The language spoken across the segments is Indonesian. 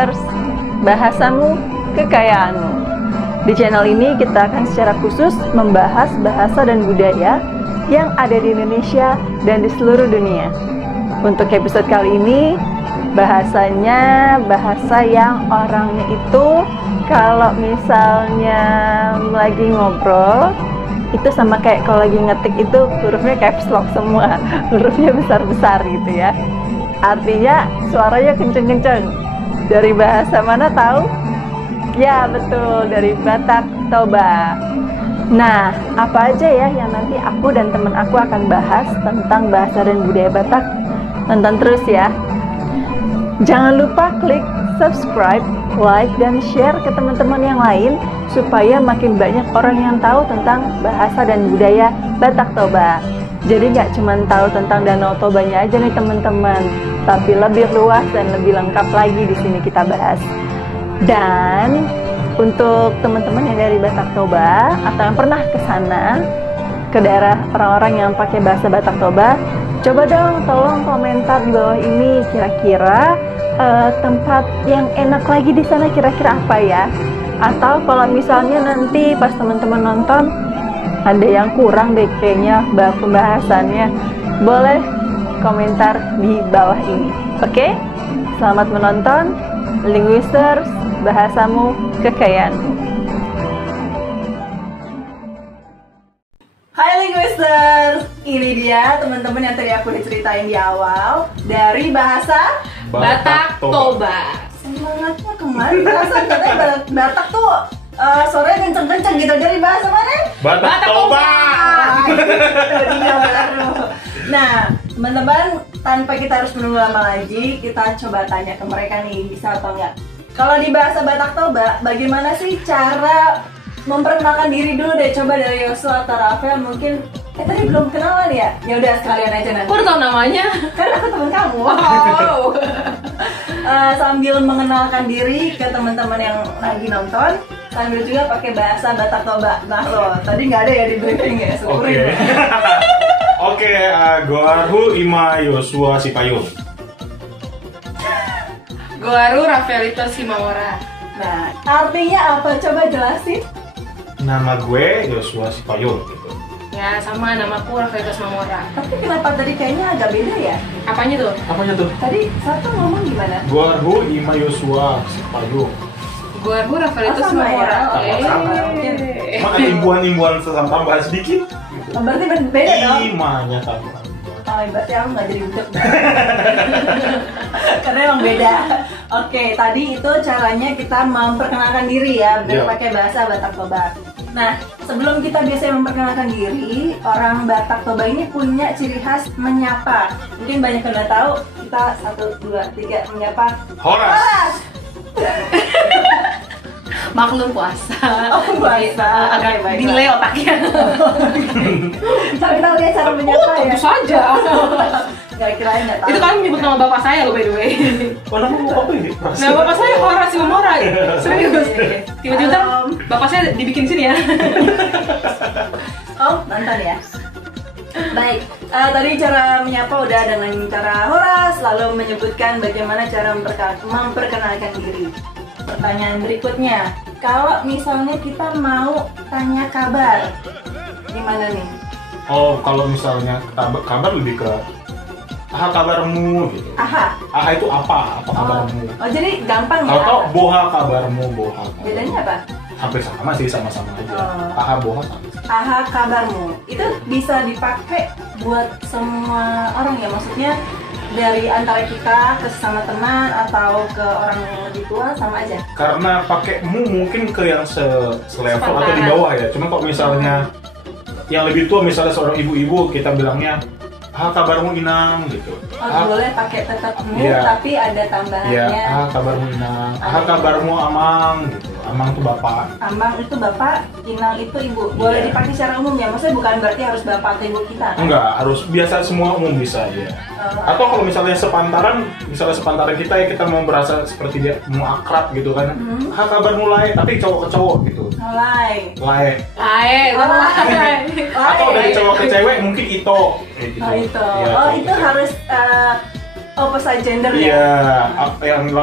Linguisters, bahasamu, kekayaanmu. Di channel ini kita akan secara khusus membahas bahasa dan budaya yang ada di Indonesia dan di seluruh dunia. Untuk episode kali ini, bahasanya bahasa yang orangnya itu kalau misalnya lagi ngobrol, itu sama kayak kalau lagi ngetik itu hurufnya caps lock semua, hurufnya besar-besar gitu ya. Artinya suaranya kenceng-kenceng. Dari bahasa mana tahu? Ya betul, dari Batak Toba. Nah, apa aja ya yang nanti aku dan teman aku akan bahas tentang bahasa dan budaya Batak? Tonton terus ya. Jangan lupa klik subscribe, like, dan share ke teman-teman yang lain supaya makin banyak orang yang tahu tentang bahasa dan budaya Batak Toba. Jadi nggak cuma tahu tentang Danau Tobanya aja nih teman-teman, tapi lebih luas dan lebih lengkap lagi di sini kita bahas. Dan untuk teman-teman yang dari Batak Toba atau yang pernah ke sana, ke daerah orang-orang yang pakai bahasa Batak Toba, coba dong tolong komentar di bawah ini kira-kira tempat yang enak lagi di sana kira-kira apa ya? Atau kalau misalnya nanti pas teman-teman nonton ada yang kurang deh kayaknya pembahasannya, boleh komentar di bawah ini. Oke? Selamat menonton Linguisters, bahasamu, kekayaanmu. Hai Linguisters, ini dia teman-teman yang tadi aku diceritain di awal dari bahasa Batak Toba. Semangatnya kemarin terasa katanya Batak tuh suaranya kenceng-kenceng gitu. Dari bahasa mana? Batak Toba. Dia baru. Nah, teman-teman, tanpa kita harus menunggu lama lagi, kita coba tanya ke mereka nih, bisa atau enggak. Kalau di bahasa Batak Toba, bagaimana sih cara memperkenalkan diri dulu deh? Coba dari Yosua atau Rafael mungkin. Tadi belum kenalan ya? Ya udah sekalian aja nanti. Kok udah tau namanya? Kan aku teman kamu. Wow. Sambil mengenalkan diri ke teman-teman yang lagi nonton, sambil juga pakai bahasa Batak Toba. Nah loh, tadi nggak ada ya di briefing ya, syukurin. Oke, Goarhu Ima Yosua Sipayung. Goaru Rafaelito Simawara. Nah, artinya apa? Coba jelasin. Nama gue Yosua Sipayung gitu. Ya sama, namaku Rafaelito Simawara. Tapi kenapa tadi kayaknya agak beda ya? Apanya tuh? Apanya tuh? Tadi satu ngomong gimana? Goarhu Ima Yosua Sipayung. Goaru Rafaelito Oh, sama Simawara. ya? Sama. Emang ada imbuhan-imbuhan tambahan sedikit? Gitu. Berarti beda dong? Imanya tambahan. Oh, berarti aku nggak jadi budak. Karena emang beda. Oke, tadi itu caranya kita memperkenalkan diri ya, dengan pakai bahasa Batak Toba. Nah, sebelum kita biasanya memperkenalkan diri, orang Batak Toba ini punya ciri khas menyapa. Mungkin banyak yang udah tahu, kita 1, 2, 3 menyapa. Horas. Maklum puasa. Oh, puasa. Agak Oke, delay otaknya. Tapi tahu ya cara menyapa ya? Tentu saja. Gak kirain nggak tahu. Itu kan menyebut nama bapak saya loh by the way. Mana mau apa ini? Nah bapak saya Horas Simawara. Serius. Tiba-tiba Om. bapak saya dibikin sini ya. Oh, nonton ya. Baik, tadi cara menyapa udah dengan cara Horas, lalu menyebutkan bagaimana cara memperkenalkan diri. Pertanyaan berikutnya, kalau misalnya kita mau tanya kabar, gimana nih? Oh, kalau misalnya kabar lebih ke aha kabarmu gitu. Aha. Aha itu apa? Apa kabarmu? Oh, jadi gampang ya? Atau boha kabarmu, boha. Bedanya apa? Hampir sama sih, sama-sama aja. Oh. Aha, boha sama. Aha kabarmu, itu bisa dipakai buat semua orang ya, maksudnya dari antara kita ke sesama teman atau ke orang yang lebih tua sama aja. Karena pakai mu mungkin ke yang selevel atau di bawah ya. Cuma kalau misalnya yang lebih tua, misalnya seorang ibu-ibu, kita bilangnya ah kabarmu Inang gitu. Oh, boleh pakai tetap mu, Iya. tapi ada tambahannya. Iya, ah kabarmu Inang. Ah kabarmu Amang gitu. Amang tuh bapak. Amang itu bapak, Inang itu ibu. Boleh Iya. dipakai secara umum ya, maksudnya bukan berarti harus bapak atau ibu kita. Kan? Enggak, harus biasa semua umum bisa aja. Atau kalau misalnya sepantaran kita ya, kita mau berasa seperti dia mau akrab gitu kan. Ah kabarmu Lai, tapi cowok ke cowok gitu. Mulai. Lai. Lae, Atau dari cowok ke cewek mungkin Ito. Kayak gitu. Oh itu, Iya, oh cowok itu ke cewek. harus Oh, pesan gender ya? Iya,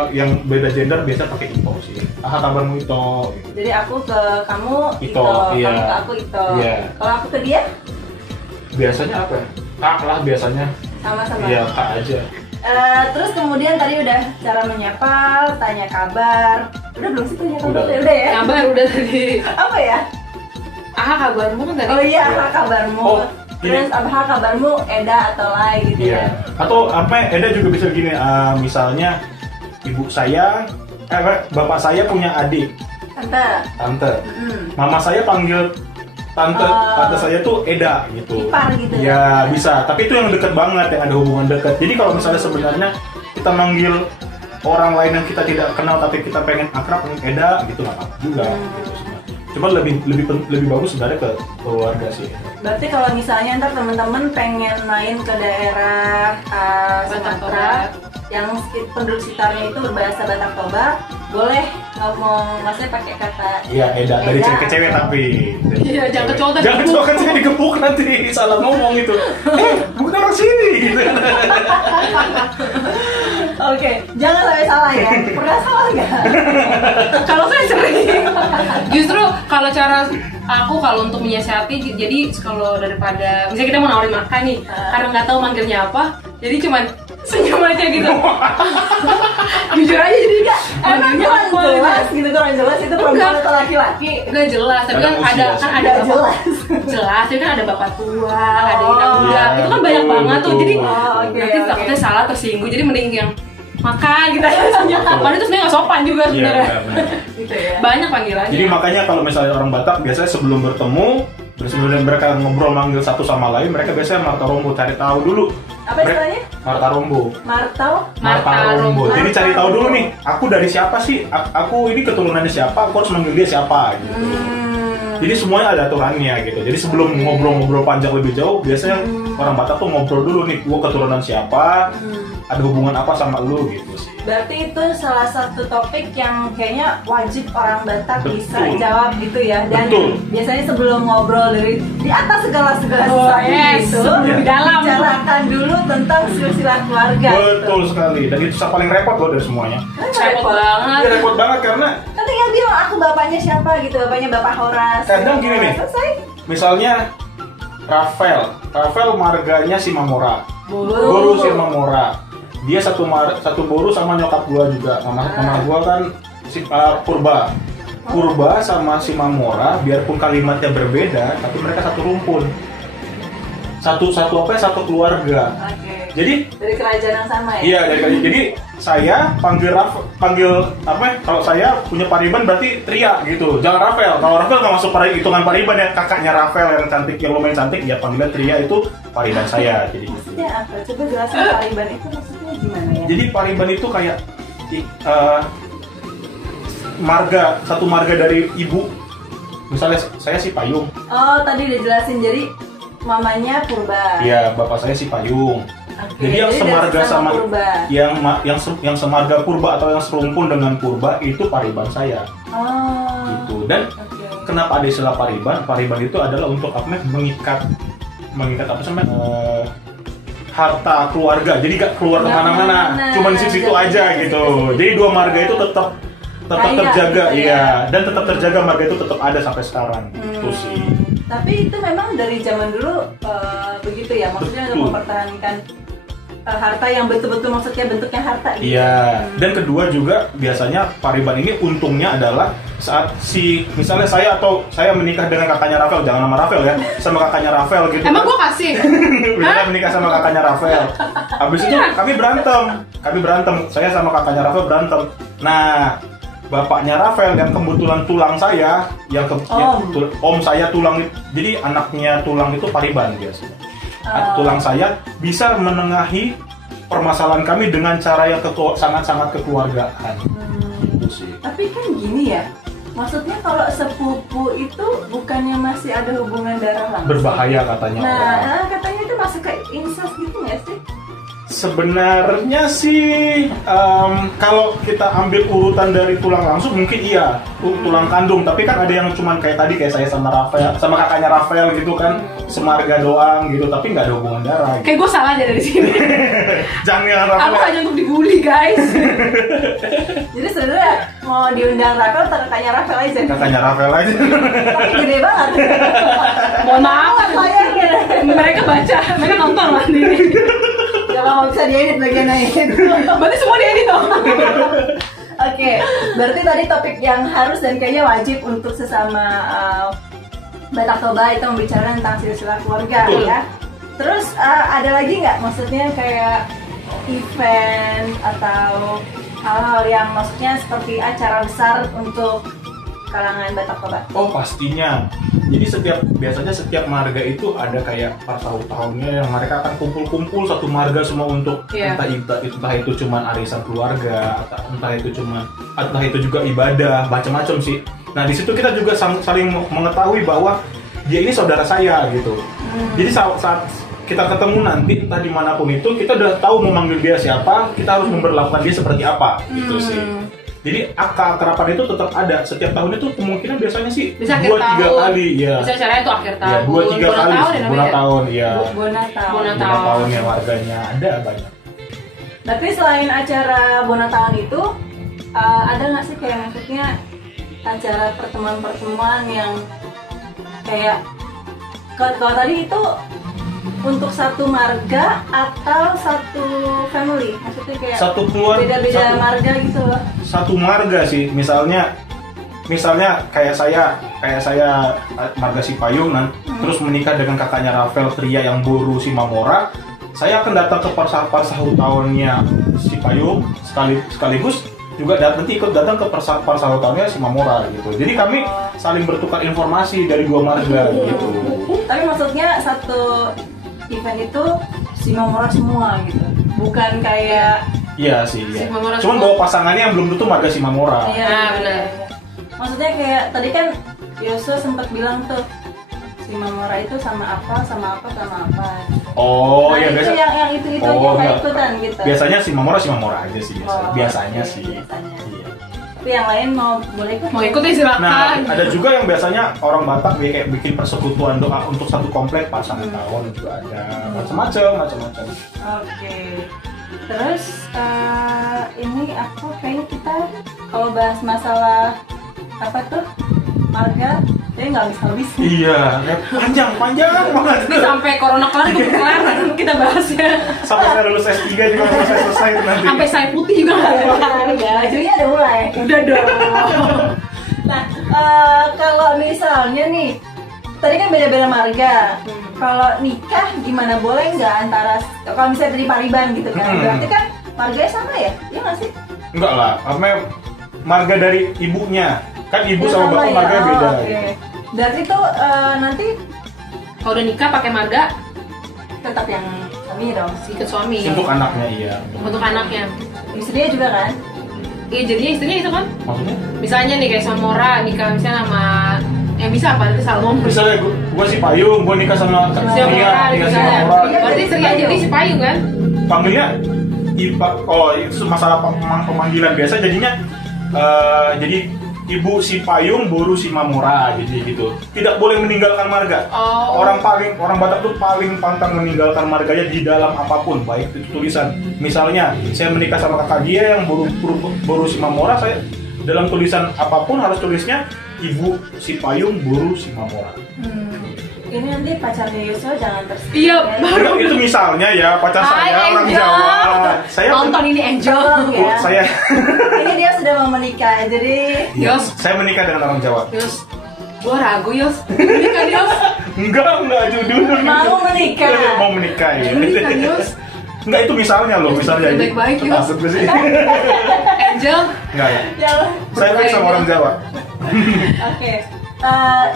yang beda gender biasa pakai Ito sih. Aha kabarmu Ito. Gitu. Jadi aku ke kamu Ito, iya. kamu ke aku Ito. Iya. Kalau aku ke dia? Biasanya apa ya? Kak lah biasanya. Sama-sama. Iya, kak aja. Terus kemudian tadi udah cara menyapa, tanya kabar. Udah belum sih tanya kabar? Udah. Udah ya? Kabar udah tadi. Apa ya? Ah, kabarmu kan tadi. Oh iya, Iya. apa kabarmu? Oh, Terus apa kabarmu Eda atau Lai gitu Iya. ya? Atau apa? Eda juga bisa gini. Misalnya ibu saya, bapak saya punya adik, Tante. mama saya panggil tante saya tuh Eda gitu. Ipar gitu Ya bisa. Tapi itu yang deket banget, yang ada hubungan dekat. Jadi kalau misalnya sebenarnya kita manggil orang lain yang kita tidak kenal tapi kita pengen akrab dengan Eda gitu nggak apa-apa juga. Gitu. Cuma lebih bagus sebenarnya ke keluarga sih. Berarti kalau misalnya ntar teman-teman pengen main ke daerah Sumatera yang penduduk sekitarnya itu berbahasa Batak Toba, boleh ngomong, maksudnya pakai kata Iya, Eda dari Eda. cewek ke cewek tapi. Iya, jangan ke cowok tadi. Jangan cowok ke cewek digebuk nanti salah ngomong itu. Bukan orang sini gitu. Oke, jangan sampai salah ya. Pernah salah nggak? Kalau saya sering. Justru kalau cara aku kalau untuk menyiasati, jadi kalau daripada misalnya kita mau nawarin makan nih, karena nggak tahu manggilnya apa, jadi cuman senyum aja gitu. Jujur aja jadi nggak. Emang kurang jelas gitu, kurang jelas itu perempuan atau laki-laki? Nggak jelas, tapi kan Kadang ada usia kan sih. ada Nggak jelas. jelas, tapi kan ada bapak tua, ada inang muda, iya, itu kan banyak betul, banget tuh. betul. Jadi Oh, oke, nanti oke. takutnya salah tersinggung, jadi mending yang makan gitu aja. Padahal itu sebenarnya nggak sopan juga Iya, sebenarnya. benar. Gitu ya. Banyak panggilannya. Jadi makanya kalau misalnya orang Batak biasanya sebelum bertemu, sebelum mereka ngobrol manggil satu sama lain, mereka biasanya marta rombo, cari tahu dulu. Apa istilahnya? Marta rombo. Martau? Marta rombo. Jadi cari tahu dulu nih, aku dari siapa sih? Aku ini keturunannya siapa? Aku harus manggil dia siapa? Gitu. Jadi semuanya ada aturannya gitu. Jadi sebelum ngobrol-ngobrol panjang lebih jauh, biasanya orang Batak tuh ngobrol dulu nih, gua keturunan siapa, ada hubungan apa sama lu gitu sih. Berarti itu salah satu topik yang kayaknya wajib orang Batak Betul. bisa jawab gitu ya. Dan Betul. biasanya sebelum ngobrol dari di atas segala Oh, sesuatu yes. itu, Sebelum di dalam. bicarakan dulu tentang silsilah keluarga. Betul sekali. Dan itu yang paling repot loh dari semuanya. Repot banget. Iya repot banget karena Kan tinggal bilang aku bapaknya siapa gitu, bapaknya Bapak Horas. Kadang gini nih. Selesai. misalnya Rafael marganya si Mamora. Boru. Boru si Mamora. Dia satu boru sama nyokap gua juga. Mama gua kan si Purba. Purba sama si Mamora, biarpun kalimatnya berbeda, tapi mereka satu rumpun. Satu keluarga. Oke. Jadi Dari kerajaan yang sama ya? iya jadi saya panggil kalau saya punya Pariban berarti Tria gitu. Jangan Rafael. Kalau Rafael nggak masuk hitungan Pariban ya, kakaknya Rafael yang cantik, yang lumayan cantik, ya panggilan Tria itu Pariban saya. Jadi gitu. Maksudnya apa? Coba jelasin Pariban itu maksudnya gimana ya? Jadi Pariban itu kayak satu marga dari ibu. Misalnya saya si Payung. Oh, tadi udah jelasin. Jadi mamanya Purba. Iya, bapak saya si Payung. Oke, Jadi yang dari semarga sama Purba. yang semarga Purba atau yang serumpun dengan Purba itu Pariban saya. Oh. Gitu. Dan Oke. kenapa ada istilah Pariban? Pariban itu adalah untuk mengikat apa sih namanya? Harta keluarga. Jadi gak keluar Nggak kemana-mana. kemana-mana. Cuma di situ Jadi aja di gitu. situ-situ. Jadi dua marga itu tetap Kaya terjaga, gitu ya. iya. Dan tetap terjaga, marga itu tetap ada sampai sekarang. Itu sih. Tapi itu memang dari zaman dulu begitu ya, maksudnya untuk Betul. mempertahankan harta yang betul-betul maksudnya bentuknya harta gitu. Iya. Dan kedua juga biasanya Pariban ini untungnya adalah saat misalnya saya menikah dengan kakaknya Rafael, jangan nama Rafael ya, sama kakaknya Rafael gitu. Emang kan. gua kasih? Misalnya menikah sama kakaknya Rafael. Habis itu kami berantem. Saya sama kakaknya Rafael berantem. Nah, bapaknya Rafael yang kebetulan tulang saya, om saya tulang, jadi anaknya tulang itu Pariban biasanya. Tulang saya bisa menengahi permasalahan kami dengan cara yang sangat-sangat kekeluargaan. Itu sih. Tapi kan gini ya, maksudnya kalau sepupu itu bukannya masih ada hubungan darah langsung? Berbahaya katanya orang. Nah, katanya itu masuk ke incest gitu nggak sih? Sebenarnya sih kalau kita ambil urutan dari tulang langsung mungkin iya tulang kandung, tapi kan ada yang cuman kayak tadi kayak saya sama Rafael sama kakaknya Rafael gitu kan semarga doang gitu, tapi nggak ada hubungan darah gitu. Kayak gue salah aja dari sini. Jangan Aku Rafael. hanya untuk dibully guys. Jadi sebenarnya mau diundang Rafael atau kakaknya Rafael aja? Kakaknya Rafael aja. Tapi gede banget. Mohon maaf. Layarnya. Mereka baca, mereka nonton lah ini. Gak mau bisa diedit bagian itu. Berarti semua diedit dong. Oke, berarti tadi topik yang harus dan kayaknya wajib untuk sesama Batak Toba itu membicarakan tentang silsilah keluarga ya. Terus ada lagi nggak maksudnya kayak event atau hal-hal yang maksudnya seperti acara besar untuk kalangan Batak Toba? Oh pastinya. Jadi biasanya setiap marga itu ada kayak pas tahun-tahunnya yang mereka akan kumpul-kumpul satu marga semua untuk entah itu cuman arisan keluarga, entah itu juga ibadah, macam-macam sih. Nah di situ kita juga saling mengetahui bahwa dia ini saudara saya gitu. Jadi saat kita ketemu nanti entah dimanapun itu kita udah tahu mau manggil dia siapa, kita harus memperlakukan dia seperti apa gitu sih. Jadi kerapan itu tetap ada setiap tahun itu kemungkinan biasanya sih 2-3 kali ya. Bisa caranya tuh akhir tahun. Ya, 2-3 kali Bona tahun ya. Bona Bona tahun yang warganya ada banyak. Tapi selain acara Bona tahun itu ada nggak sih kayak maksudnya acara pertemuan-pertemuan yang kayak kalau tadi itu untuk satu marga atau satu family, maksudnya kayak satu keluarga, beda-beda marga gitu loh. Satu marga sih, misalnya kayak saya marga Sipayung terus menikah dengan kakaknya Rafael Tria yang Boru Simamora, saya akan datang ke parsahut tahunnya Sipayung sekaligus juga nanti ikut datang ke parsahut tahunnya Simamora gitu. Jadi kami saling bertukar informasi dari dua marga gitu. Tapi maksudnya satu event itu Simamora semua gitu, bukan kayak iya sih, iya. Cuman semua. bawa pasangannya yang belum tentu marga Simamora. Iya, benar. Maksudnya kayak tadi kan Yosua sempat bilang tuh Simamora itu sama apa. Oh, nah, iya itu biasa. yang itu aja nggak ikutan gitu. Biasanya Simamora aja sih biasanya sih. Biasanya. Iya. Tapi yang lain boleh ikut? Mau ikut ya silakan. Nah, ada juga yang biasanya orang Batak kayak bikin persekutuan doa untuk satu komplek pasangan tahun juga ada macam-macam. Oke. Terus ini aku kayaknya kita kalau bahas masalah apa tuh marga, jadi nggak habis. Iya, panjang banget. Ini sampai corona kelar kita bahasnya. Sampai saya lulus S3 juga belum selesai nanti. Sampai saya putih juga nggak Udah, Julia udah mulai. Udah dong. Nah, kalau misalnya nih, tadi kan beda-beda marga. Kalau nikah gimana, boleh nggak antara, kalau misalnya dari Pariban gitu kan, berarti kan marganya sama ya? Iya nggak sih? Enggak lah, karena marga dari ibunya. Kan ibu sama bapak ya? marga beda. Oke. Berarti tuh nanti Kalau udah nikah pakai marga tetap yang suami dong. ikut suami. Untuk anaknya iya. Untuk anaknya. Istrinya juga kan? Iya jadinya istrinya itu kan. Maksudnya? Misalnya nih kayak Samora nikah misalnya sama yang bisa apa itu Salmon. Misalnya gua si Payung, gua nikah sama Samora nikah si misalnya. Samora. Berarti istrinya jadi si Payung kan? Panggilnya Ipa. Oh, itu masalah pemanggilan biasa jadinya jadi Ibu si Payung, Boru si Mamora gitu. Tidak boleh meninggalkan marga. Oh. Orang Batak tuh paling pantang meninggalkan marganya di dalam apapun, baik itu tulisan. Misalnya, saya menikah sama kakak dia yang Boru si Mamora, saya dalam tulisan apapun harus tulisnya Ibu si Payung, Boru si Mamora. Ini nanti pacarnya Yusuf jangan tersinggung. Iya, ya. baru. Itu misalnya ya pacar Hai, saya orang Angel. Jawa. Saya Nonton ini Angel. Tolong ya. saya Ini dia sudah mau menikah, jadi Yos. saya menikah dengan orang Jawa. Yos. Gua ragu Yos. Ini kan Yos. Enggak judul. Mau menikah. Mau menikah ya. Ini kan Yos. Enggak, itu misalnya loh, misalnya. Baik-baik, Yos. Takut gue sih. Angel. Enggak ya. jangan. Saya baik sama orang Jawa. Oke.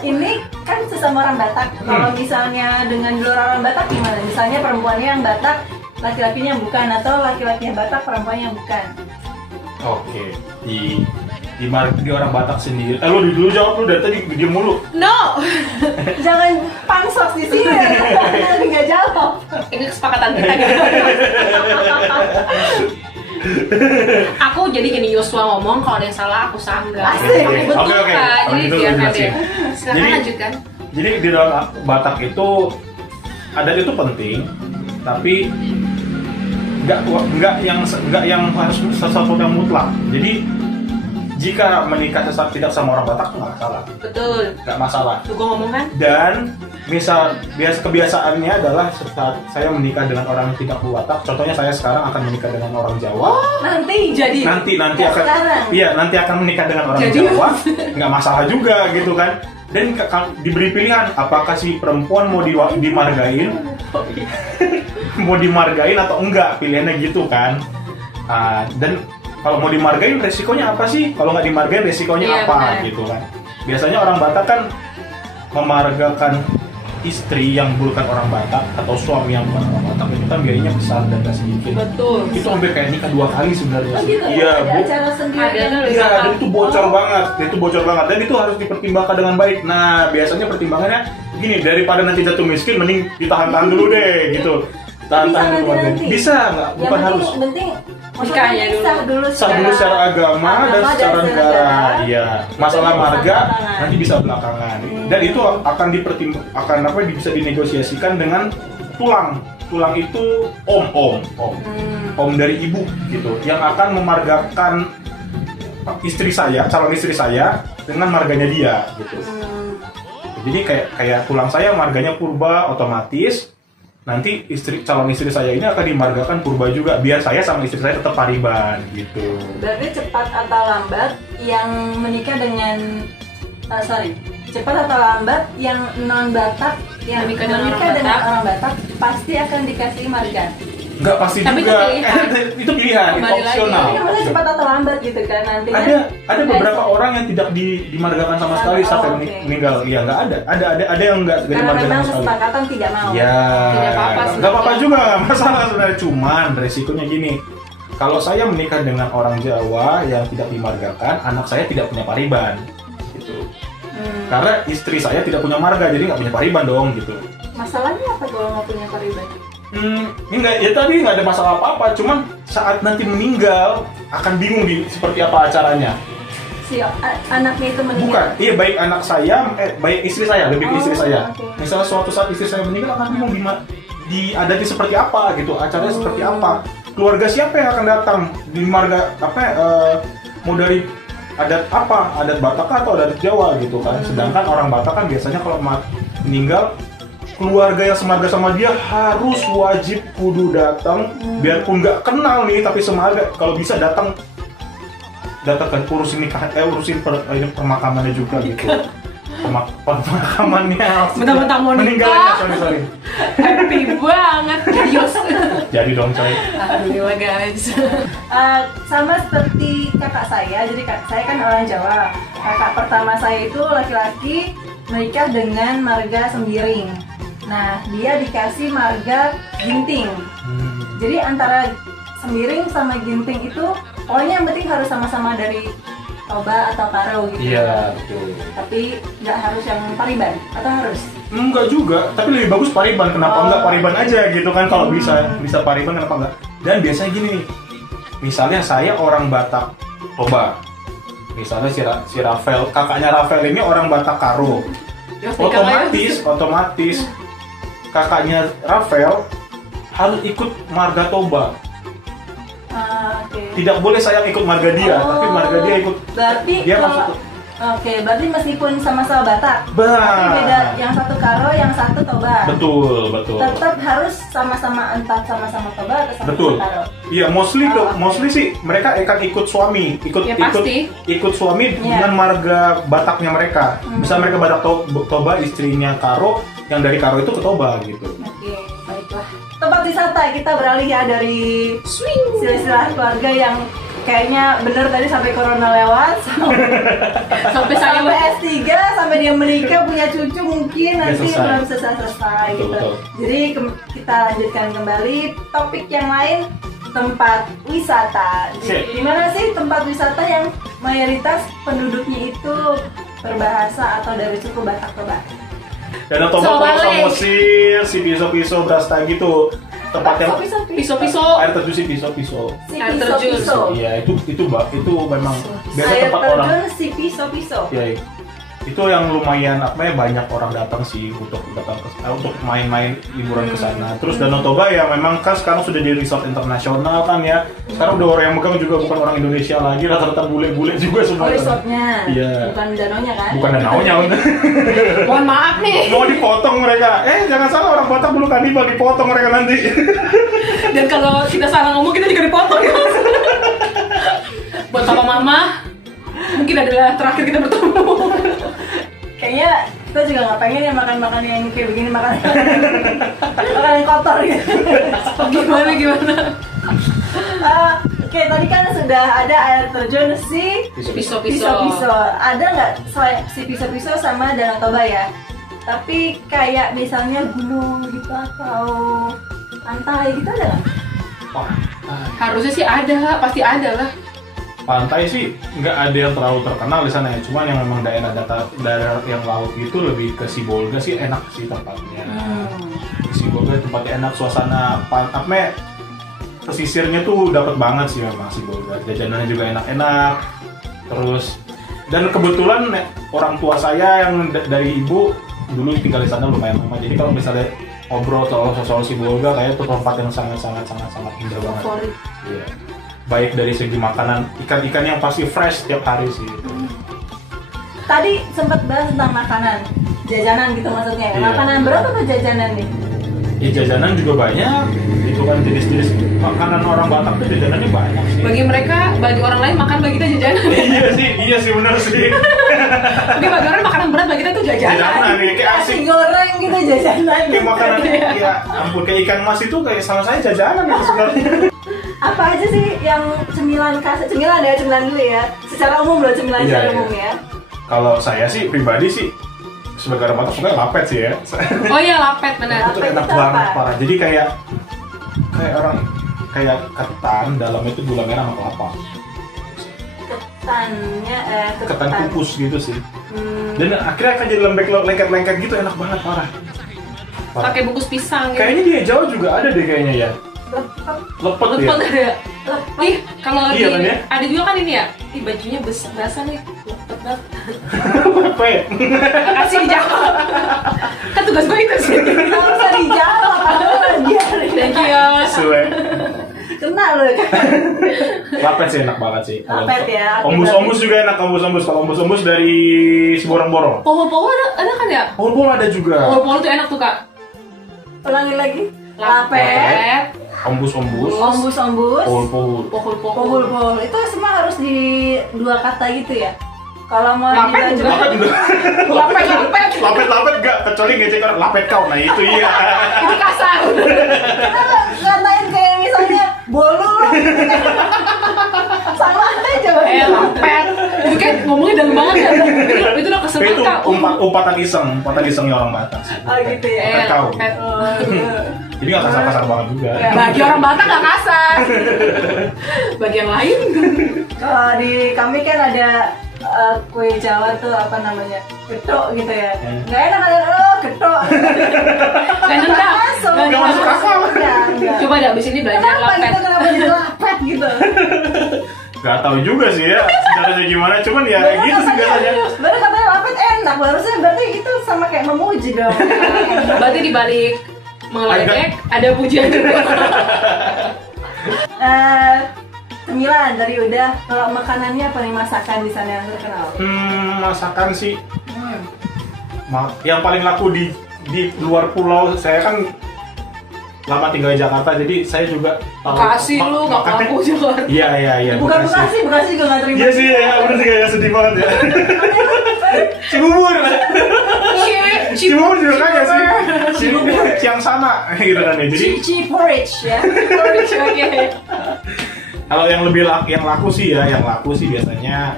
Ini kan sesama orang Batak. Kalau misalnya dengan di luar orang Batak gimana? Misalnya perempuannya yang Batak, laki-lakinya bukan, atau laki-lakinya Batak, perempuannya bukan. Oke. di orang Batak sendiri. Lu dulu jawab, lu dari tadi diem mulu. No. Jangan pansos di sini. Nggak jawab. Ini kesepakatan kita gitu. Aku jadi gini, Yosua ngomong, kalau ada yang salah aku sanggah. Asik. Betul Oke. Kak, jadi Gitu, biar jelasin. deh. Silakan lanjutkan. Jadi di dalam Batak itu adat itu penting, tapi nggak yang harus sesuatu yang mutlak. Jadi jika menikah tidak sama orang Batak nggak masalah, Betul. nggak masalah. Tuh gue ngomong kan? Dan misal kebiasaannya adalah saat saya menikah dengan orang yang tidak Batak, contohnya saya sekarang akan menikah dengan orang Jawa. Nanti jadi. Nanti Nggak akan, sekarang. iya nanti akan menikah dengan orang Jadi. Jawa, nggak masalah juga gitu kan. Dan diberi pilihan, apakah si perempuan mau dimargain, mau dimargain atau enggak, pilihannya gitu kan. Dan kalau mau dimargain resikonya apa sih? Kalau nggak dimargain resikonya Iya, apa benar. gitu kan? Biasanya orang Batak kan memargakan istri yang bukan orang Batak atau suami yang bukan orang Batak itu kan biayanya besar dan gak sedikit. Betul. Itu hampir kayak nikah 2 kali sebenarnya. Oh gitu Iya, ya, ada Bu. acara sendiri. Ada kan? Iya, dan itu bocor banget. Itu bocor banget dan itu harus dipertimbangkan dengan baik. Nah, biasanya pertimbangannya gini, daripada nanti jatuh miskin mending ditahan-tahan dulu deh gitu. Tahan-tahan dulu aja. nanti. Bisa nggak? Bukan harus. Penting Nikahnya dulu. sah Dulu secara agama dan secara negara. Iya. Masalah marga belakangan. nanti bisa belakangan. Dan itu akan bisa dinegosiasikan dengan tulang. Tulang itu om dari ibu gitu, yang akan memargakan calon istri saya dengan marganya dia gitu. Jadi kayak tulang saya marganya purba, otomatis nanti calon istri saya ini akan dimargakan purba juga, biar saya sama istri saya tetap pariban gitu. Berarti cepat atau lambat yang menikah dengan cepat atau lambat yang non Batak yang Menikah dengan menikah orang dengan Batak. orang Batak pasti akan dikasih marga. Nggak pasti Tapi juga. itu pilihan. Itu pilihan, itu Kembali lagi. opsional. Ini namanya cepat atau lambat gitu kan nantinya. Ada beberapa orang yang tidak dimargakan sama sekali sampai oke. meninggal. Iya, nggak ada. Ada yang nggak Karena dimargakan memang sama sekali. kesepakatan tidak mau. Ya, Tidak apa-apa nggak apa-apa sebenarnya. juga, nggak masalah sebenarnya. Cuman resikonya gini, kalau saya menikah dengan orang Jawa yang tidak dimargakan, anak saya tidak punya pariban, gitu. Karena istri saya tidak punya marga, jadi nggak punya pariban dong, gitu. Masalahnya apa kalau nggak punya pariban? Tadi nggak ada masalah apa-apa, cuman saat nanti meninggal akan bingung seperti apa acaranya. Si anaknya itu meninggal. Bukan, iya baik anak saya, baik istri saya, lebih ke istri saya. oke. Misalnya suatu saat istri saya meninggal akan bingung diadati seperti apa gitu, acaranya seperti apa, keluarga siapa yang akan datang di marga mau dari adat apa, adat Batak atau adat Jawa gitu kan. Sedangkan orang Batak kan biasanya kalau meninggal keluarga yang semarga sama dia harus wajib kudu datang, biarpun nggak kenal nih tapi semarga, kalau bisa datang kan urusin pemakamannya juga gitu. Pemakamannya Mentang-mentang mau meninggalnya, nikah. sorry. Happy banget. Serius. Jadi dong coy. Alhamdulillah guys. Sama seperti kakak saya, jadi saya kan orang Jawa. Kakak pertama saya itu laki-laki menikah dengan marga Sembiring. Nah, dia dikasih marga Ginting. Jadi antara Sembiring sama Ginting itu pokoknya yang penting harus sama-sama dari Toba atau Karo gitu. Iya, betul. Tapi nggak harus yang Pariban atau harus? Enggak juga, tapi lebih bagus Pariban. Kenapa enggak Pariban aja gitu kan? Kalau bisa Pariban kenapa enggak? Dan biasanya gini nih, misalnya saya orang Batak Toba, misalnya si Rafael, kakaknya Rafael ini orang Batak Karo, otomatis kakaknya Rafael harus ikut marga Toba. Oke. Tidak boleh saya ikut marga dia, tapi marga dia ikut. Berarti dia kalau masuk. berarti meskipun sama-sama Batak, tapi beda, yang satu Karo, yang satu Toba. Betul. Tetap harus sama-sama, entah sama-sama Toba atau sama-sama Betul. Karo. Iya, mostly sih mereka akan ikut suami, Ya, pasti. ikut suami dengan marga Bataknya mereka. Misal mereka Batak Toba, istrinya Karo, yang dari Karo itu ke Toba gitu. Oke, baiklah. Tempat wisata kita beralih ya dari silsilah keluarga yang kayaknya bener tadi sampai corona lewat, Sampai saya sampai S3, sampai dia menikah punya cucu mungkin nanti selesai. belum selesai Betul, gitu. betul. Jadi kita lanjutkan kembali topik yang lain. tempat wisata. Sip. Di mana sih tempat wisata yang mayoritas penduduknya itu berbahasa atau dari suku Batak atau Batak? Danau Toba, So, Pulau balik. Samosir, si Piso-Piso, Brastagi gitu. Tempat yang Piso-piso. air terjun si Piso-Piso. Si Air terjun. piso-piso. Iya, itu memang biasa Air tempat orang. terjun si piso-piso. Ya, itu yang lumayan banyak orang datang sih untuk untuk main-main liburan ke sana. Terus Danau Toba ya memang kan sekarang sudah jadi resort internasional kan ya. Sekarang udah orang yang megang juga bukan orang Indonesia lagi, rata-rata bule-bule juga Oh, semua. resortnya. Iya. Bukan danaunya kan? Bukan danaunya. Mohon maaf nih. Mau dipotong mereka. Jangan salah, orang Batak bulu kanibal, dipotong mereka nanti. Dan kalau kita salah ngomong kita juga dipotong ya. Buat papa mama, mungkin adalah terakhir kita bertemu. Kayaknya kita juga nggak pengen ya makan-makan yang kayak begini, makan yang kotor gitu. Gimana? Oke, tadi kan sudah ada air terjun si Piso-piso. piso-piso. Ada nggak selain si piso-piso sama Danau Toba ya? Tapi kayak misalnya gunung gitu atau pantai gitu ada nggak? Harusnya sih ada, pasti ada lah. Pantai sih nggak ada yang terlalu terkenal di sana ya. Cuman yang memang daerah yang laut itu lebih ke Sibolga sih enak sih tempatnya. Sibolga tempatnya enak, suasana pesisirnya tuh dapat banget sih memang Sibolga. Jajanannya juga enak-enak. Terus dan kebetulan orang tua saya yang dari ibu dulu tinggal di sana lumayan lama. Jadi kalau misalnya ngobrol soal Sibolga kayak itu tempat yang sangat indah banget. Favorit. Iya. Baik dari segi makanan, ikan-ikan yang pasti fresh tiap hari sih. Tadi sempat bahas tentang makanan, jajanan gitu maksudnya. Iya. Makanan berat atau jajanan nih? Ya jajanan juga banyak. Itu kan jenis-jenis makanan orang Batak tuh jajanannya banyak sih. Bagi orang lain makan, bagi kita jajanan. iya sih benar sih. Tapi bagi orang makanan berat, bagi kita tuh Jajanan jajanan. nih kayak Nasi asik. goreng gitu jajanan. Kayak makanan ya ampun kayak ikan mas itu kayak sama saya jajanan itu sebenarnya. Apa aja sih yang cemilan khas? Cemilan dulu ya. Secara umum loh, cemilan Iya, secara iya. umum ya. Kalau saya sih pribadi sih sebagai orang Batak suka lapet sih ya. Oh iya, lapet benar. Itu Lapet enak itu banget apa? parah. Jadi kayak ketan dalamnya itu gula merah sama kelapa. Ketan kukus gitu sih. Dan akhirnya akan jadi lengket-lengket gitu, enak banget parah. Pakai bungkus pisang gitu. Kayaknya di Jawa juga ada deh kayaknya ya. Lepet ya. Lepet ada. Ih, kalau Iya, kan ya? ada juga kan ini ya. Ih, bajunya basah nih. Lepet banget. Lepet. Kasih dijawab. Kan tugas gue itu sih. Nggak usah dijawab, biarin. Thank you. Suwe. Kena loh kan. Lapet sih enak banget sih. Lapet ya. Ombus juga enak, ombus. Kalau ombus dari Siborong-borong. Poho-poho ada kan ya? Pol ada juga. Poho-poho tuh enak tuh, Kak. Ulangin lagi. Lapet. Ombus. Ombus. Pol. Pohul. Itu semua harus di dua kata gitu ya. Kalau mau Lapet dilanjut. Lapet juga. Lapet. Lapet gak kecuali ngecek orang lapet kau. Nah itu iya. Itu kasar. Ngatain kayak misalnya bolu loh. Sama aja. Lapet. Itu kayak ngomongnya dalam banget ya. Itu udah kesel Itu Kak. umpatan isengnya orang Batak sih. Oh gitu ya. Lapet kau. Lapet. Oh, gitu. Jadi gak kasar-kasar banget juga. Bagi orang Batak nggak kasar. Bagi yang lain. Kalau di kami kan ada kue Jawa tuh apa namanya, getok gitu ya. Nggak enak ada getok. Gak nendang. Nggak masuk akal. Enggak. Coba deh abis ini belajar Kenapa lapet. gitu? Kenapa jadi lapet gitu? Gak tahu juga sih ya caranya gimana. Cuman ya gitu sih biasanya. Baru katanya lapet enak, harusnya berarti itu sama kayak memuji dong. Berarti dibalik meledek ada pujian juga. Cemilan tadi udah. Kalau makanannya apa nih, masakan di sana yang terkenal? Masakan sih. Yang paling laku di luar pulau, saya kan lama tinggal di Jakarta, jadi saya juga tahu Bekasi lu nggak makannya- ngaku Jakarta. Iya. Bukan Bekasi juga nggak terima. Iya sih, ya bener sih, kayak sedih banget ya. Cibubur. Cibubur juga kagak sih. Cibubur yang sana gitu kan ya. Jadi Cici porridge ya. Oke. kalau yang laku sih biasanya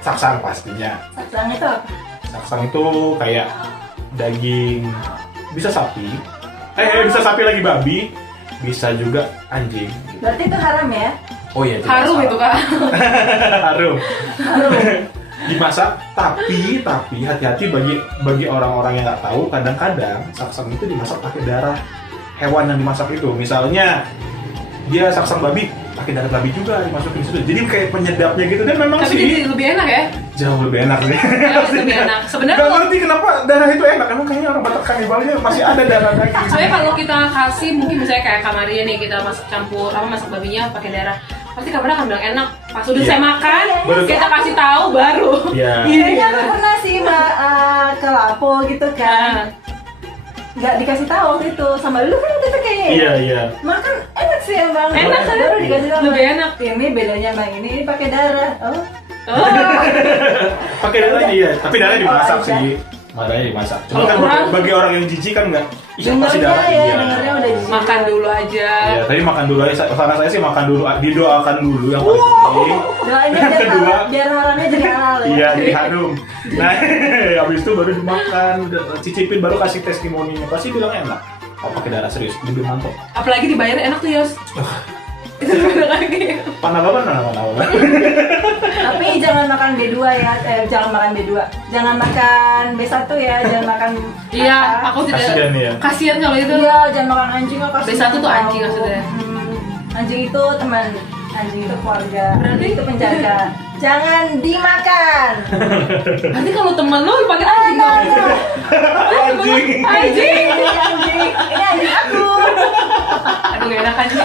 saksang pastinya. Saksang itu apa? Saksang itu kayak daging, bisa sapi, bisa sapi lagi babi, bisa juga anjing. Berarti itu haram ya? Oh iya, jelas Harum salah. itu Kak. Harum. Dimasak, tapi hati-hati bagi orang-orang yang nggak tahu, kadang-kadang saksang itu dimasak pakai darah hewan yang dimasak itu. Misalnya dia saksang babi, pakai darah babi juga dimasukin situ. Jadi kayak penyedapnya gitu, dan memang Tapi sih jadi lebih enak ya? jauh lebih enak sih. Jauh lebih enak. Sebenarnya Gak kalau ngerti kenapa darah itu enak. Emang kayaknya orang Batak kanibalnya masih ada darah daging. Soalnya kalau kita kasih mungkin misalnya kayak Kamaria nih, kita masak campur masak babinya pakai darah, pasti Kamaria akan bilang enak. Pas udah Iya. saya makan, Baru- kita kasih tahu baru. Iya. Kayaknya aku pernah sih ke Lapo gitu kan. Nah, Nggak dikasih tahu waktu itu sama lu kan waktu itu kayaknya. Iya, iya. Makan enak sih emang. Enak kan? Baru dikasih tahu. Lebih enak. Ini bedanya sama ini pakai darah. Oh. oh, Pakai darahnya iya, tapi darahnya dimasak Oh, sih. Darahnya dimasak. Cuma Kalau kan kurang- bagi orang yang jijik kan nggak. Iya, pasti Dengarnya darah. ya, Iya. dengarnya udah jijik. makan dulu aja. Iya, tadi makan dulu aja. Saran saya sih makan dulu, didoakan dulu yang paling penting. Doainnya Yang kedua, biar haramnya jadi halal ya. iya, jadi harum. Nah, habis itu baru dimakan, udah cicipin, baru kasih testimoninya. Pasti bilang enak. Oh, pakai darah serius, lebih mantap. Apalagi dibayarnya enak tuh Yos. Itu beda lagi. Panah mana? Tapi jangan makan B2 ya, jangan makan B2. Jangan makan B1 ya, jangan makan Iya, apa. aku tidak. Kasian ya. Kasian kalau itu. Iya, jangan makan anjing kok. B1 tuh anjing maksudnya. Anjing itu teman, anjing itu keluarga. Berarti- Anjing itu penjaga. Jangan dimakan. Nanti kalau temen lo dipanggil anjing dong. Anjing. Anjing. Ini anjing aku. Aduh gak enak anjing.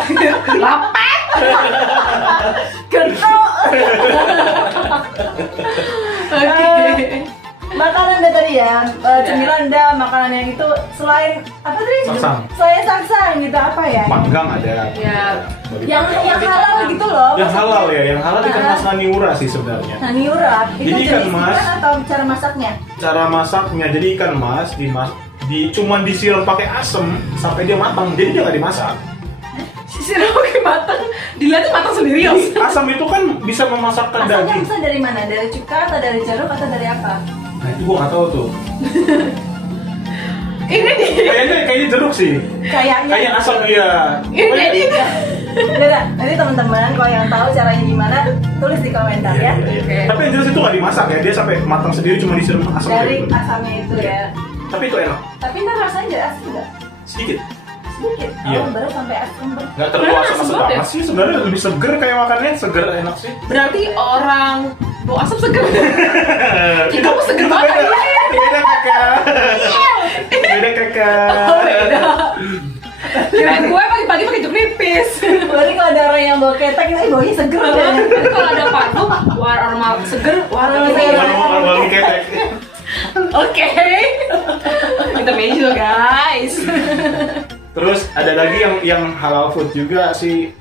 Lapet. Gentrok. Oke. Makanan deh tadi ya, cemilan dah, makanan yang itu selain apa tadi? Saksang. Selain saksang gitu apa ya? Panggang ada. Ya. Yang halal gitu loh. Yang halal ya, yang halal ikan Ah. mas naniura sih sebenarnya. Nah, niura, itu Jadi ikan jenis mas. ikan atau cara masaknya? Cara masaknya, jadi ikan mas cuman disiram pakai asem sampai dia matang, jadi dia nggak dimasak. Sisir oke matang. Dilihat tuh matang sendiri Yos. Jadi asam itu kan bisa memasakkan Asalnya daging. bisa dari mana? Dari cuka atau dari jeruk atau dari apa? Nah itu gua nggak tahu tuh. Ini nih. Kayaknya jeruk sih. Kayaknya. Kayak asam iya. Ini dia. Beda. Nanti teman-teman kalau yang tahu caranya gimana, tulis di komentar ya. Oke. Tapi yang jelas itu nggak dimasak ya, dia sampai matang sendiri cuma disiram asam. Dari gitu. asamnya itu ya. Tapi itu enak, Tapi ntar rasanya nggak asin nggak? sedikit. Sedikit. Iya. Oh, baru sampai asin. Nggak terlalu Beneran asam-asam asam banget banget sih, sebenarnya lebih seger kayak makannya, seger enak sih. Berarti orang bau asap seger. Itu Kamu seger banget. Beda kakak. Beda kakak. Oh, beda. Kirain gue pagi-pagi pakai jeruk nipis. Berarti kalau ada orang yang bawa ketek, ini baunya seger ya. Tapi kalau ada parfum, aroma seger, warna Aroma seger. seger. Wangi ketek. Oke. Kita meja guys. Terus ada lagi yang halal food juga sih,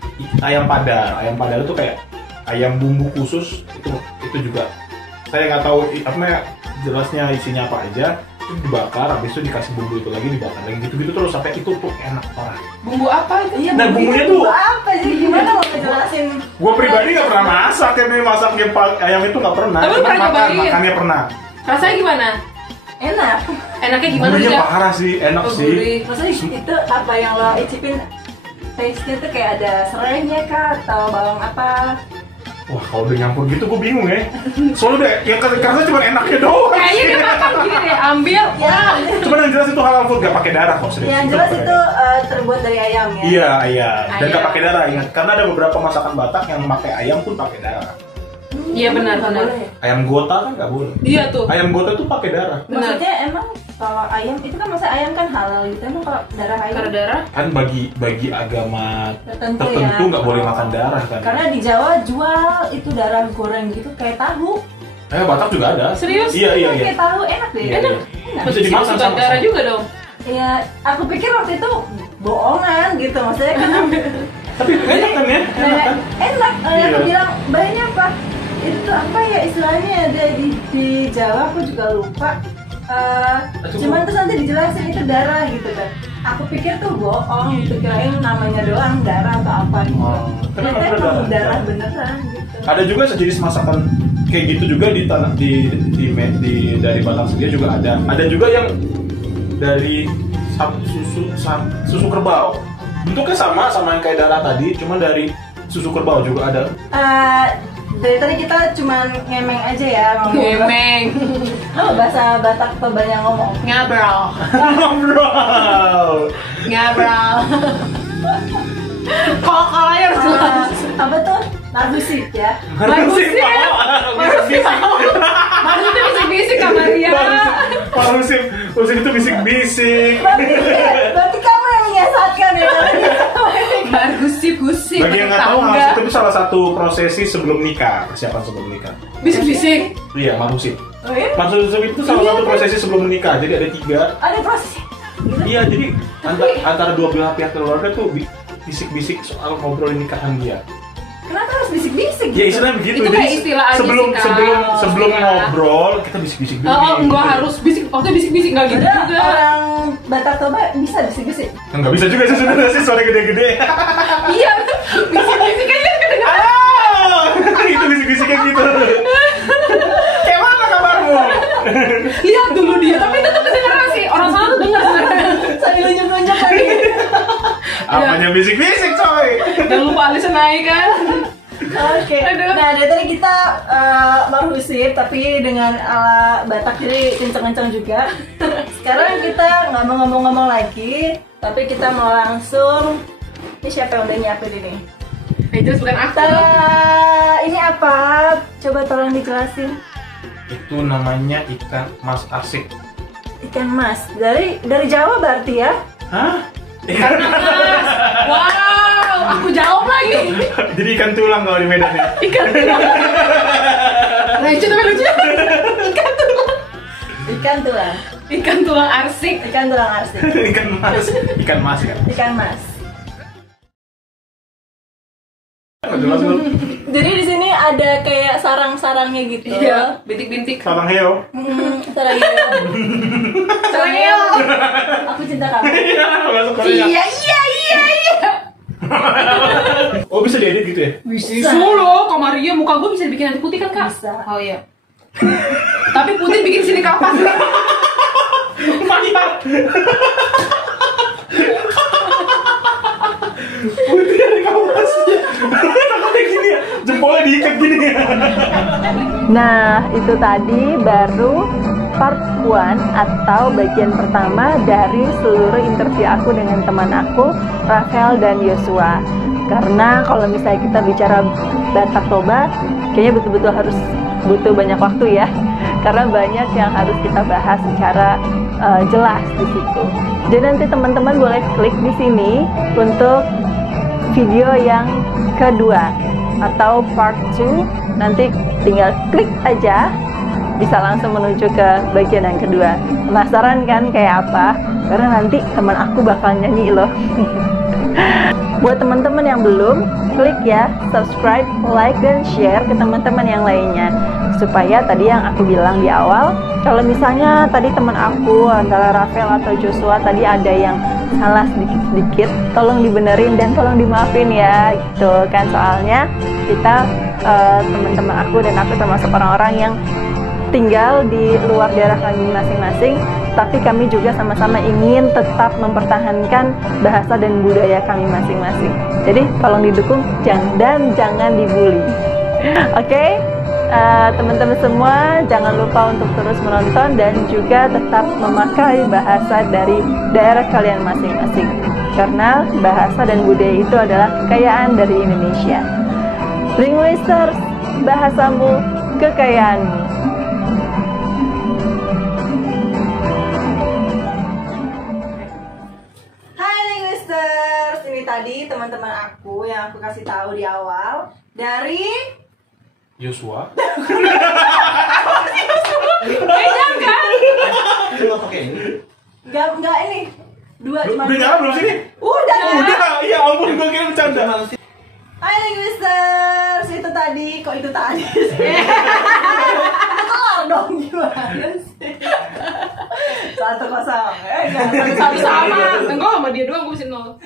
ayam padar. Ayam padar itu kayak ayam bumbu khusus, itu juga saya nggak tahu apa ya, jelasnya isinya apa aja. Itu dibakar, habis itu dikasih bumbu itu lagi, dibakar lagi gitu-gitu terus sampai itu tuh enak parah. Bumbu apa itu? Iya, Nah, bumbunya tuh- apa sih? Gimana mau ngejelasin? Gue pribadi nggak pernah masak, ya masaknya ayam itu nggak pernah. Tapi Cuma pernah nyobain? makannya pernah. Rasanya gimana? Enak. Enaknya gimana Bumbunya sih? parah sih, enak Oh, sih. gurih. Maksudnya itu apa yang lo icipin? Taste-nya tuh kayak ada serainya kah atau bawang apa? Wah kalau udah nyampur gitu gue bingung ya. Soalnya deh, yang kerasa cuma enaknya doang. Kayaknya dia makan gini deh, ambil. Ya, Cuman yang jelas itu halal food, gak pakai darah kok serius. yang Itu jelas nggak itu pakai terbuat dari ayam ya. Iya, iya. Dan Ayam. gak pakai darah, ingat. Karena ada beberapa masakan Batak yang pakai ayam pun pakai darah. Iya benar Nggak benar. boleh. Ayam gota kan gak boleh. Iya tuh. Ayam gota tuh pakai darah. Benar. Maksudnya emang kalau ayam itu kan masa ayam kan halal gitu. Emang kalau darah ayam Karena darah. Kan bagi agama tertentu tertentu ya. nggak boleh makan darah kan. Karena di Jawa jual itu darah goreng gitu kayak tahu. Batak juga ada. Serius? Iya, iya, iya. Kayak tahu enak deh. Iya, Enak. iya. Bisa Berarti dimakan suka sama darah juga dong. Ya, aku pikir waktu itu bohongan gitu maksudnya kan. Tapi enak kan ya? Enak kan? Enak. Iya. Aku bilang banyak apa? Itu apa ya istilahnya ada di Jawa aku juga lupa. Cuman terus nanti dijelasin itu darah gitu kan. Aku pikir tuh bohong gitu, kirain namanya doang darah atau apa gitu. Oh, Ternyata kenapa emang darah? darah beneran gitu. Ada juga sejenis masakan kayak gitu juga di tanah dari Batak sendiri juga ada. Ada juga yang dari susu kerbau. Bentuknya sama yang kayak darah tadi, cuma dari susu kerbau juga ada. Dari tadi kita cuma ngemeng aja ya ngomong. Ngemeng. Oh, bahasa Batak tuh banyak ngomong. Ngabrol. Ngobrol. Kalau aja harus jelas. Apa tuh? Marbusik ya. Marbusik itu bisik-bisik Kamaria. Marbusik itu bisik-bisik. Berarti kamu yang menyiasatkan ya. Marbusik. Bagi yang nggak tahu, marbusik itu salah satu prosesi sebelum nikah, persiapan sebelum nikah. Bisik-bisik. Iya, marbusik. Oh ya? Marbusik itu salah satu prosesi sebelum menikah. Jadi ada 3. Ada prosesnya. Iya, jadi antara dua belah pihak keluarga tuh bisik-bisik soal ngobrolin nikahan dia. Kenapa harus bisik-bisik? Ya istilahnya begitu. Itu kayak istilah aja sebelum sih, Kak. sebelum Istilah. ngobrol kita bisik-bisik dulu. Enggak harus bisik. Waktu bisik-bisik enggak gitu Ada juga. orang Batak Toba bisa bisik-bisik. Nggak bisa juga sih sebenarnya sih suara gede-gede. Iya. Bisik-bisik aja kedengeran. Itu bisik-bisiknya gitu. Kayak mana kabarmu? Lihat dulu dia, tapi tetap kedengeran sih. Orang sana tuh dengar sebenarnya. Sambil nunjuk-nunjuk lagi. Apanya bisik-bisik coy? Jangan lupa alisnya naik kan. Oke. Aduh. Nah, dari tadi kita marhusip tapi dengan ala Batak jadi kenceng-kenceng juga. Sekarang kita nggak mau ngomong-ngomong lagi, tapi kita mau langsung. Ini siapa yang udah nyiapin ini? Itu bukan aku. Ini apa? Coba tolong dijelasin. Itu namanya ikan mas asik. Ikan mas. Dari Jawa berarti ya? Hah? Wow, aku jawab lagi. Jadi ikan tulang kalau di Medan ya. Ikan tulang. Lucu tapi lucu. Ikan tulang. Ikan tulang. Ikan tulang arsik. Ikan tulang arsik. Ikan mas kan. Ikan mas. Nggak jelas lu. Jadi di sini ada kayak sarang-sarangnya gitu. Iya, bintik-bintik. Sarang heo. Sarang heo. Sarang heo. Aku cinta kamu. Iya, masuk Korea. Iya. Oh bisa diedit gitu ya? Bisa loh, Kamaria muka gue bisa dibikin nanti putih kan, Kak? Bisa. Oh iya. Tapi putih bikin sini kapas. Mantap. Putih ada kapasnya. Takutnya gini ya, jempolnya diikat gini ya. Nah, itu tadi baru part 1 atau bagian pertama dari seluruh interview aku dengan teman aku, Rafael dan Yosua. Karena kalau misalnya kita bicara Batak Toba, kayaknya betul-betul harus butuh banyak waktu ya. Karena banyak yang harus kita bahas secara jelas di situ. Jadi nanti teman-teman boleh klik di sini untuk video yang kedua atau part 2. Nanti tinggal klik aja, bisa langsung menuju ke bagian yang kedua. Penasaran kan kayak apa? Karena nanti teman aku bakal nyanyi loh. Buat teman-teman yang belum, klik ya subscribe, like, dan share ke teman-teman yang lainnya. Supaya tadi yang aku bilang di awal, kalau misalnya tadi teman aku antara Rafael atau Joshua tadi ada yang salah sedikit-sedikit, tolong dibenerin dan tolong dimaafin ya gitu kan. Soalnya kita teman-teman aku dan aku termasuk orang-orang yang tinggal di luar daerah kami masing-masing, tapi kami juga sama-sama ingin tetap mempertahankan bahasa dan budaya kami masing-masing. Jadi tolong didukung dan jangan dibully. Oke? Teman-teman semua jangan lupa untuk terus menonton dan juga tetap memakai bahasa dari daerah kalian masing-masing, karena bahasa dan budaya itu adalah kekayaan dari Indonesia. Linguisters, bahasamu, kekayaanmu. Hai Linguisters, ini tadi teman-teman aku yang aku kasih tahu di awal dari Yosua. Enggak ini. Dua cuma. Udah nyala belum sini? Udah. Iya ampun, gue kira bercanda. Hai Linguisters, itu tadi, kok itu tadi sih? Kelar dong, gimana sih? 1-0. Satu sama. Enggak sama dia doang, gue mesti 0.